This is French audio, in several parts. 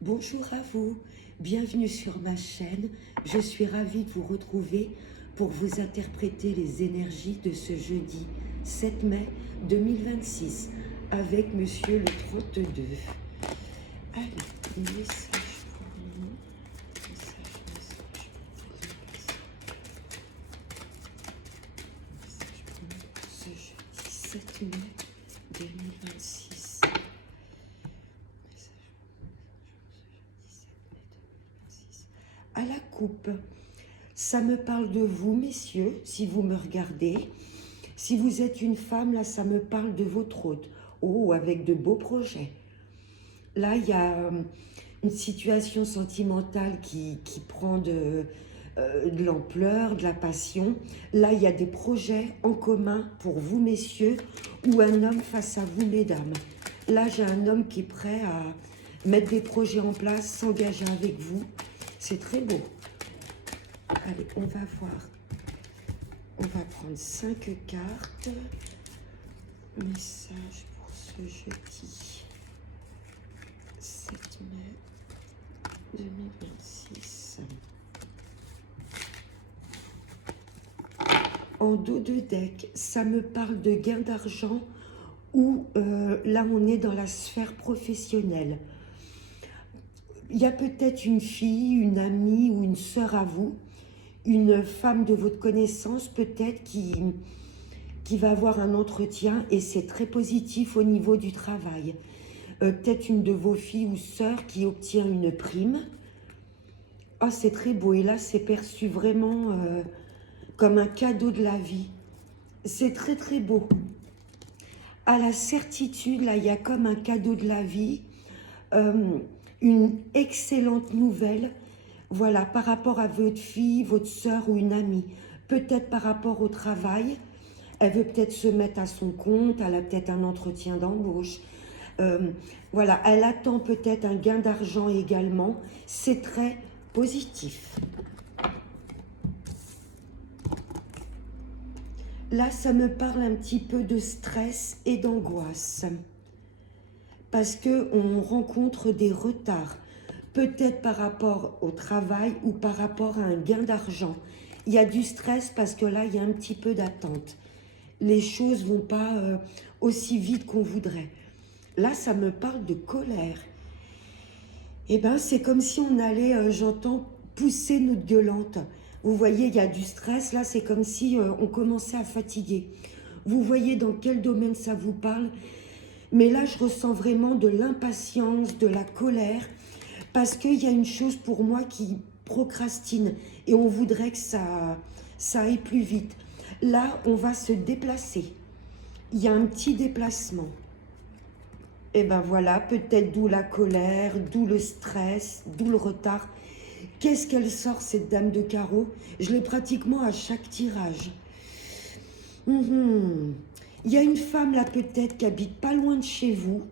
Bonjour à vous, bienvenue sur ma chaîne. Je suis ravie de vous retrouver pour vous interpréter les énergies de ce jeudi 7 mai 2026 avec Monsieur le 32. Allez, message pour nous. Message pour nous ce jeudi 7 mai 2026. À la coupe, ça me parle de vous, messieurs, si vous me regardez. Si vous êtes une femme, là, ça me parle de votre hôte. Oh, avec de beaux projets. Là, il y a une situation sentimentale qui prend de l'ampleur, de la passion. Là, il y a des projets en commun pour vous, messieurs, ou un homme face à vous, mesdames. Là, j'ai un homme qui est prêt à mettre des projets en place, s'engager avec vous. C'est très beau. Allez, on va voir. On va prendre 5 cartes. Message pour ce jeudi 7 mai 2026. En dos de deck, ça me parle de gain d'argent ou là on est dans la sphère professionnelle. Il y a peut-être une fille, une amie ou une sœur à vous, une femme de votre connaissance peut-être qui va avoir un entretien et c'est très positif au niveau du travail. Peut-être une de vos filles ou sœurs qui obtient une prime. Oh, c'est très beau et là c'est perçu vraiment comme un cadeau de la vie. C'est très très beau. À la certitude, là il y a comme un cadeau de la vie. Une excellente nouvelle, voilà, par rapport à votre fille, votre sœur ou une amie, peut-être par rapport au travail, elle veut peut-être se mettre à son compte, elle a peut-être un entretien d'embauche, voilà, elle attend peut-être un gain d'argent également, c'est très positif. Là, ça me parle un petit peu de stress et d'angoisse. Parce qu'on rencontre des retards, peut-être par rapport au travail ou par rapport à un gain d'argent. Il y a du stress parce que là, il y a un petit peu d'attente. Les choses ne vont pas aussi vite qu'on voudrait. Là, ça me parle de colère. Eh bien, c'est comme si on allait, j'entends, pousser notre gueulante. Vous voyez, il y a du stress. Là, c'est comme si on commençait à fatiguer. Vous voyez dans quel domaine ça vous parle? Mais là, je ressens vraiment de l'impatience, de la colère, parce qu'il y a une chose pour moi qui procrastine et on voudrait que ça aille plus vite. Là, on va se déplacer. Il y a un petit déplacement. Et ben voilà, peut-être d'où la colère, d'où le stress, d'où le retard. Qu'est-ce qu'elle sort, cette dame de carreau? Je l'ai pratiquement à chaque tirage. Il y a une femme là peut-être qui habite pas loin de chez vous.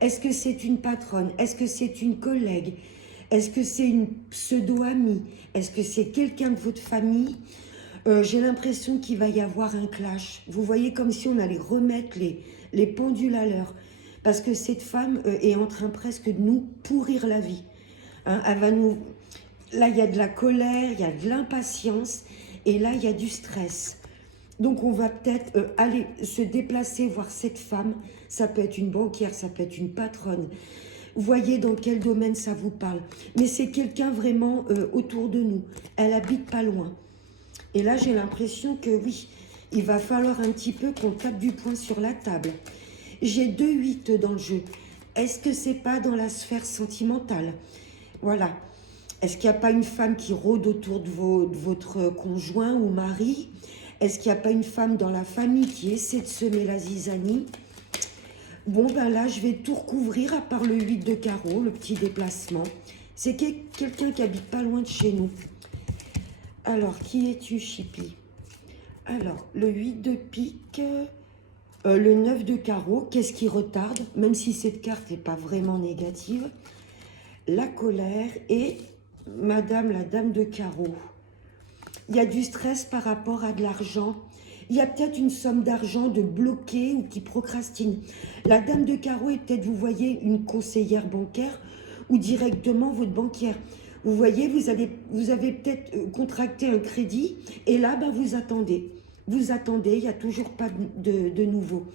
Est-ce que c'est une patronne? Est-ce que c'est une collègue? Est-ce que c'est une pseudo-amie? Est-ce que c'est quelqu'un de votre famille? J'ai l'impression qu'il va y avoir un clash. Vous voyez, comme si on allait remettre les pendules à l'heure. Parce que cette femme est en train presque de nous pourrir la vie. Hein, elle va nous... Là, il y a de la colère, il y a de l'impatience, et là, il y a du stress. Donc, on va peut-être aller se déplacer, voir cette femme. Ça peut être une banquière, ça peut être une patronne. Voyez dans quel domaine ça vous parle. Mais c'est quelqu'un vraiment autour de nous. Elle habite pas loin. Et là, j'ai l'impression que oui, il va falloir un petit peu qu'on tape du poing sur la table. J'ai 2-8 dans le jeu. Est-ce que c'est pas dans la sphère sentimentale? Voilà. Est-ce qu'il n'y a pas une femme qui rôde autour de votre conjoint ou mari? Est-ce qu'il n'y a pas une femme dans la famille qui essaie de semer la zizanie? Bon, ben là, je vais tout recouvrir à part le 8 de carreau, le petit déplacement. C'est quelqu'un qui habite pas loin de chez nous. Alors, qui es-tu, Chippy? Alors, le 8 de pique, le 9 de carreau, qu'est-ce qui retarde? Même si cette carte n'est pas vraiment négative. La colère et Madame la Dame de carreau. Il y a du stress par rapport à de l'argent. Il y a peut-être une somme d'argent de bloqué ou qui procrastine. La Dame de carreau est peut-être, vous voyez, une conseillère bancaire ou directement votre banquière. Vous voyez, vous avez peut-être contracté un crédit et là, ben, vous attendez. Vous attendez, il n'y a toujours pas de nouveau.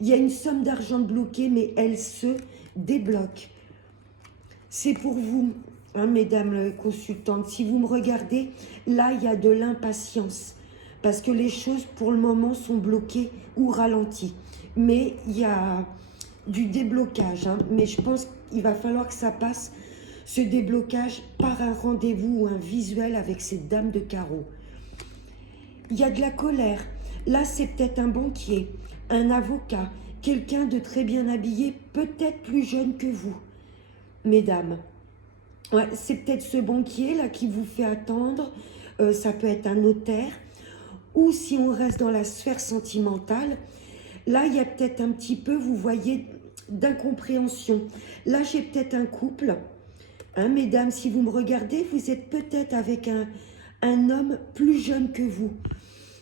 Il y a une somme d'argent bloquée, mais elle se débloque. C'est pour vous, hein, mesdames les consultantes. Si vous me regardez, là, il y a de l'impatience. Parce que les choses, pour le moment, sont bloquées ou ralenties. Mais il y a du déblocage. Hein. Mais je pense qu'il va falloir que ça passe, ce déblocage, par un rendez-vous ou un visuel avec cette dame de carreau. Il y a de la colère. Là, c'est peut-être un banquier, un avocat, quelqu'un de très bien habillé, peut-être plus jeune que vous, mesdames. Ouais, c'est peut-être ce banquier-là qui vous fait attendre. Ça peut être un notaire. Ou si on reste dans la sphère sentimentale, là, il y a peut-être un petit peu, vous voyez, d'incompréhension. Là, j'ai peut-être un couple. Hein, mesdames, si vous me regardez, vous êtes peut-être avec un homme plus jeune que vous.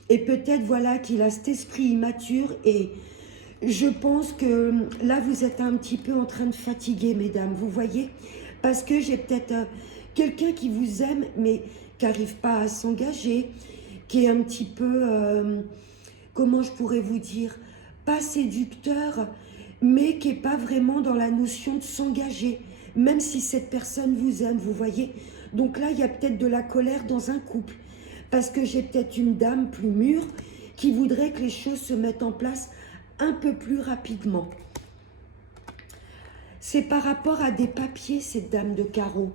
Et peut-être, voilà, qu'il a cet esprit immature. Et je pense que là, vous êtes un petit peu en train de fatiguer, mesdames, vous voyez. Parce que j'ai peut-être quelqu'un qui vous aime, mais qui n'arrive pas à s'engager, qui est un petit peu, comment je pourrais vous dire, pas séducteur, mais qui n'est pas vraiment dans la notion de s'engager, même si cette personne vous aime, vous voyez. Donc là, il y a peut-être de la colère dans un couple, parce que j'ai peut-être une dame plus mûre qui voudrait que les choses se mettent en place un peu plus rapidement. C'est par rapport à des papiers, cette dame de carreau,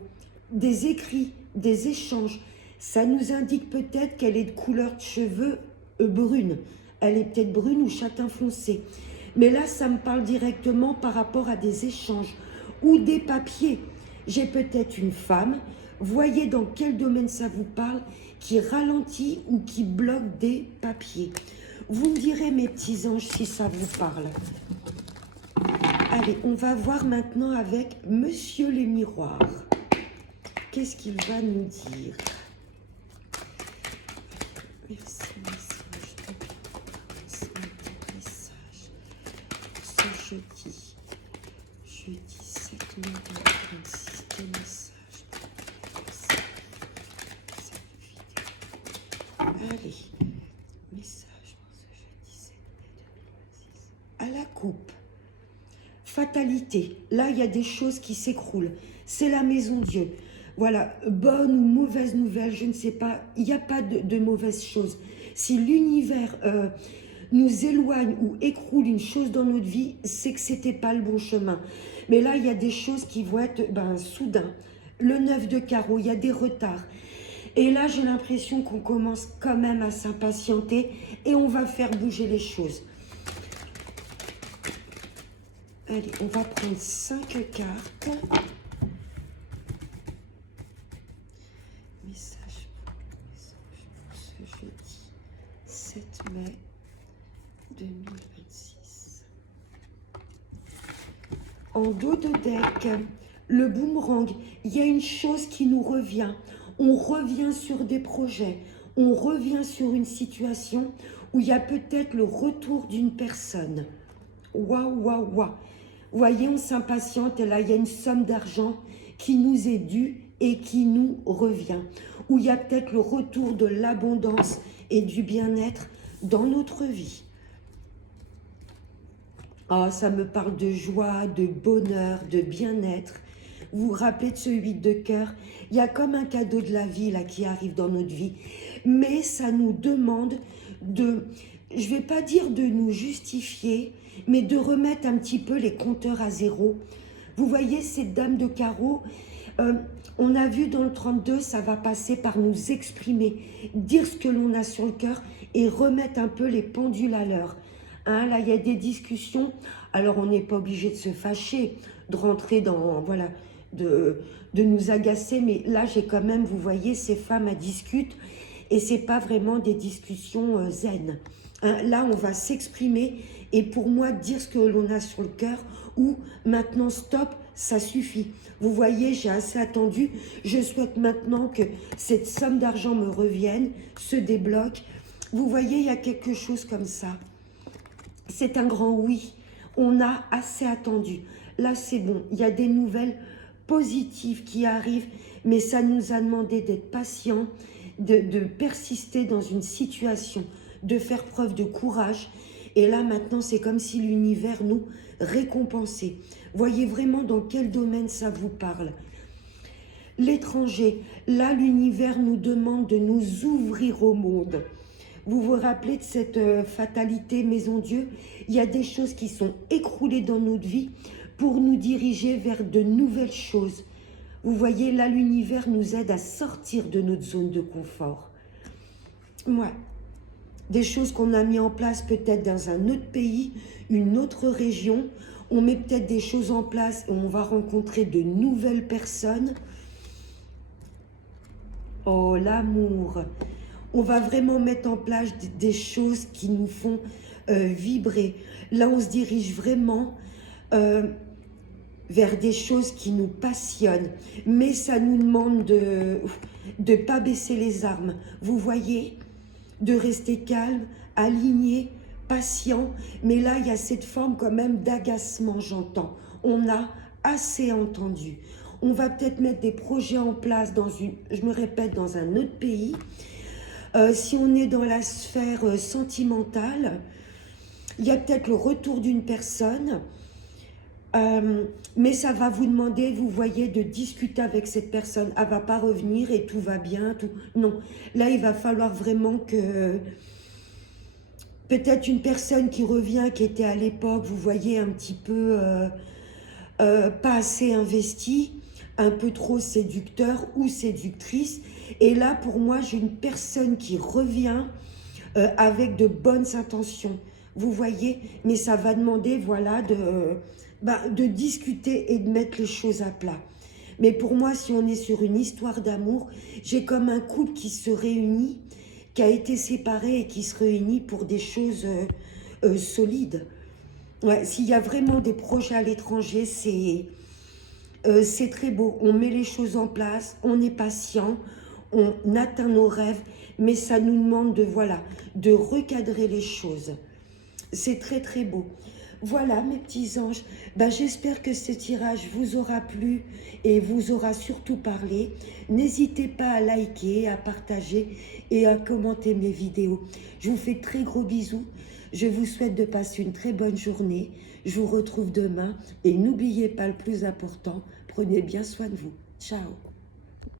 des écrits, des échanges. Ça nous indique peut-être qu'elle est de couleur de cheveux brune. Elle est peut-être brune ou châtain foncé. Mais là, ça me parle directement par rapport à des échanges ou des papiers. J'ai peut-être une femme, voyez dans quel domaine ça vous parle, qui ralentit ou qui bloque des papiers. Vous me direz, mes petits anges, si ça vous parle. Allez, on va voir maintenant avec Monsieur les Miroirs. Qu'est-ce qu'il va nous dire? Merci, message. Ce jeudi 7 mai 2026, quel message? Allez, message pour ce jeudi 7 mai 2026. À la coupe. Fatalité. Là, il y a des choses qui s'écroulent. C'est la maison Dieu. Voilà, bonne ou mauvaise nouvelle, je ne sais pas. Il n'y a pas de mauvaises choses. Si l'univers nous éloigne ou écroule une chose dans notre vie, c'est que ce n'était pas le bon chemin. Mais là, il y a des choses qui vont être soudain. Le 9 de carreau, il y a des retards. Et là, j'ai l'impression qu'on commence quand même à s'impatienter et on va faire bouger les choses. Allez, on va prendre 5 cartes. Message pour ce jeudi 7 mai 2026. En dos de deck, le boomerang, il y a une chose qui nous revient. On revient sur des projets, on revient sur une situation où il y a peut-être le retour d'une personne. Waouh, waouh, waouh. Vous voyez, on s'impatiente et là, il y a une somme d'argent qui nous est due et qui nous revient. Où il y a peut-être le retour de l'abondance et du bien-être dans notre vie. Oh, ça me parle de joie, de bonheur, de bien-être. Vous vous rappelez de ce 8 de cœur? Il y a comme un cadeau de la vie là qui arrive dans notre vie. Mais ça nous demande de, je ne vais pas dire de nous justifier, mais de remettre un petit peu les compteurs à zéro. Vous voyez, cette dame de carreau, on a vu dans le 32, ça va passer par nous exprimer, dire ce que l'on a sur le cœur et remettre un peu les pendules à l'heure. Hein, là, il y a des discussions. Alors, on n'est pas obligé de se fâcher, de rentrer dans, voilà, de nous agacer. Mais là, j'ai quand même, vous voyez, ces femmes elles discutent et c'est pas vraiment des discussions zen. Hein, là, on va s'exprimer et pour moi, dire ce que l'on a sur le cœur ou maintenant, stop, ça suffit. Vous voyez, j'ai assez attendu. Je souhaite maintenant que cette somme d'argent me revienne, se débloque. Vous voyez, il y a quelque chose comme ça. C'est un grand oui. On a assez attendu. Là, c'est bon. Il y a des nouvelles positives qui arrivent, mais ça nous a demandé d'être patients, de persister dans une situation, de faire preuve de courage. Et là, maintenant, c'est comme si l'univers nous récompensait. Voyez vraiment dans quel domaine ça vous parle. L'étranger, là, l'univers nous demande de nous ouvrir au monde. Vous vous rappelez de cette fatalité Maison Dieu? Il y a des choses qui sont écroulées dans notre vie pour nous diriger vers de nouvelles choses. Vous voyez, là, l'univers nous aide à sortir de notre zone de confort. Ouais. Des choses qu'on a mis en place peut-être dans un autre pays, une autre région. On met peut-être des choses en place et on va rencontrer de nouvelles personnes. Oh, l'amour. On va vraiment mettre en place des choses qui nous font vibrer. Là, on se dirige vraiment vers des choses qui nous passionnent. Mais ça nous demande de ne pas baisser les armes. Vous voyez, de rester calme, aligné, patient. Mais là, il y a cette forme quand même d'agacement, j'entends. On a assez entendu. On va peut-être mettre des projets en place dans je me répète, dans un autre pays. Si on est dans la sphère sentimentale, il y a peut-être le retour d'une personne, mais ça va vous demander, vous voyez, de discuter avec cette personne. Elle ne va pas revenir et tout va bien. Non, là, il va falloir vraiment que... Peut-être une personne qui revient, qui était à l'époque, vous voyez, un petit peu pas assez investie, un peu trop séducteur ou séductrice. Et là, pour moi, j'ai une personne qui revient avec de bonnes intentions. Vous voyez, mais ça va demander, voilà, de discuter et de mettre les choses à plat. Mais pour moi, si on est sur une histoire d'amour, j'ai comme un couple qui se réunit, qui a été séparé et qui se réunit pour des choses solides. Ouais, s'il y a vraiment des projets à l'étranger, c'est très beau. On met les choses en place, on est patient, on atteint nos rêves, mais ça nous demande de recadrer les choses. C'est très très beau. Voilà mes petits anges, j'espère que ce tirage vous aura plu et vous aura surtout parlé. N'hésitez pas à liker, à partager et à commenter mes vidéos. Je vous fais très gros bisous. Je vous souhaite de passer une très bonne journée. Je vous retrouve demain et n'oubliez pas le plus important, prenez bien soin de vous. Ciao.